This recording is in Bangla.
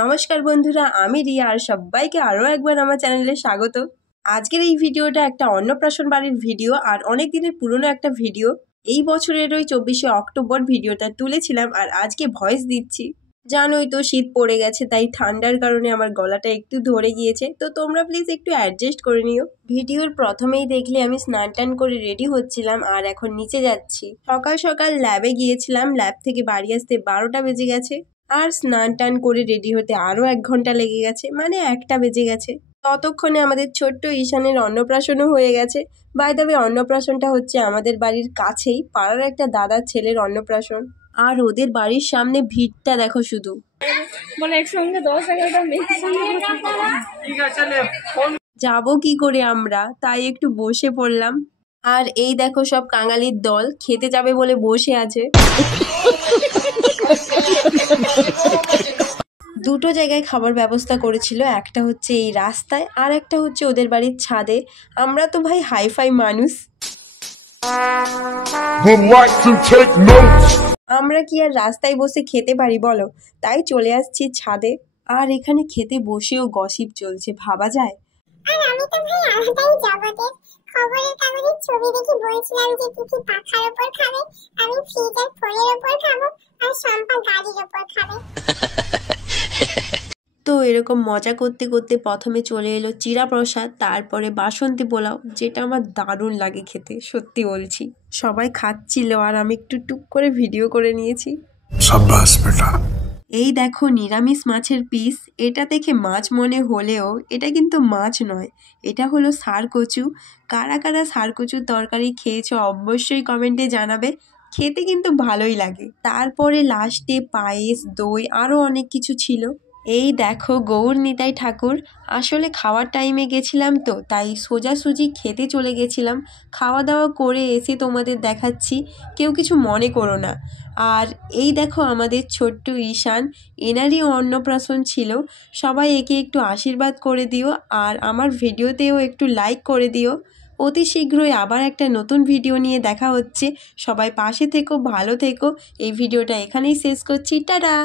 নমস্কার বন্ধুরা, আমি রিয়া আর সবাইকে আরও একবার আমার চ্যানেলে স্বাগত। আজকের এই ভিডিওটা একটা অন্নপ্রাশন বাড়ির ভিডিও আর অনেক দিনের পুরনো একটা ভিডিও। এই বছরের ওই 24শে অক্টোবর ভিডিওটা তুলেছিলাম আর আজকে ভয়েস দিচ্ছি। জানোই তো শীত পড়ে গেছে, তাই ঠান্ডার কারণে আমার গলাটা একটু ধরে গিয়েছে, তো তোমরা প্লিজ একটু অ্যাডজাস্ট করে নিও। ভিডিওর প্রথমেই দেখলে আমি স্নান টান করে রেডি হচ্ছিলাম আর এখন নিচে যাচ্ছি। সকাল সকাল ল্যাবে গিয়েছিলাম, ল্যাব থেকে বাড়ি আসতে 12টা বেজে গেছে আর স্নান টান করে রেডি হতে আরও 1 ঘন্টা লেগে গেছে, মানে 1টা বেজে গেছে। ততক্ষণে আমাদের ছোট্ট ঈশানের অন্নপ্রাশনও হয়ে গেছে। বাই দ্য ওয়ে, অন্নপ্রাশনটা হচ্ছে আমাদের বাড়ির কাছেই, পাড়ার একটা দাদার ছেলের অন্নপ্রাশন। আর ওদের বাড়ির সামনে ভিড়টা দেখো শুধু, মানে একসঙ্গে 10-11টা মেয়ে যাবো কি করে আমরা, তাই একটু বসে পড়লাম। আর এই দেখো সব কাঙালির দল খেতে যাবে বলে বসে আছে। দুটো জায়গায় খাবার ব্যবস্থা করেছিল, একটা হচ্ছে এই রাস্তায় আর একটা হচ্ছে ওদের বাড়ির ছাদে। আমরা তো ভাই হাইফাই মানুষ, আমরা কি আর রাস্তায় বসে খেতে পারি বলো, তাই চলে আসছি ছাদে। আর এখানে খেতে বসেও গসিপ চলছে, ভাবা যায়। আর আমি তো ভাই আলাদাই জগতের। খবরের কাগজের ছবি দেখে বলছিলাম যে তুই পাখার উপর খাবে, আমি ফ্রিজ আর ফোনের উপর খাবো, আর শম্পা গাড়ির উপর খাবে। তো এরকম মজা করতে করতে প্রথমে চলে এলো চিরা প্রসাদ, তারপরে বাসন্তী পোলাও, যেটা আমার দারুণ লাগে খেতে, সত্যি বলছি। সবাই খাচ্ছিল আর আমি একটু টুক করে ভিডিও করে নিয়েছি। শাবাশ বেটা। এই দেখো নিরামিষ মাছের পিস, এটা দেখে মাছ মনে হলেও এটা কিন্তু মাছ নয়, এটা হলো ষাঁড়কচু। কারা কারা ষাঁড়কচুর তরকারি খেয়েছো অবশ্যই কমেন্টে জানাবে, খেতে কিন্তু ভালোই লাগে। তারপরে লাস্টে পায়েস, দই আরও অনেক কিছু ছিল। এই দেখো গৌর নিতাই ঠাকুর। আসলে খাওয়ার টাইমে গেছিলাম তো, তাই সোজাসুজি খেতে চলে গেছিলাম। খাওয়া দাওয়া করে এসে তোমাদের দেখাচ্ছি, কেউ কিছু মনে করো না। আর এই দেখো আমাদের ছোট্ট ঈশান, এনারই অন্নপ্রাশন ছিল। সবাই একে একটু আশীর্বাদ করে দিও আর আমার ভিডিওতেও একটু লাইক করে দিও। অতি শীঘ্রই আবার একটা নতুন ভিডিও নিয়ে দেখা হচ্ছে। সবাই পাশে থেকো, ভালো থেকো। এই ভিডিওটা এখানেই শেষ করছি, টাটা।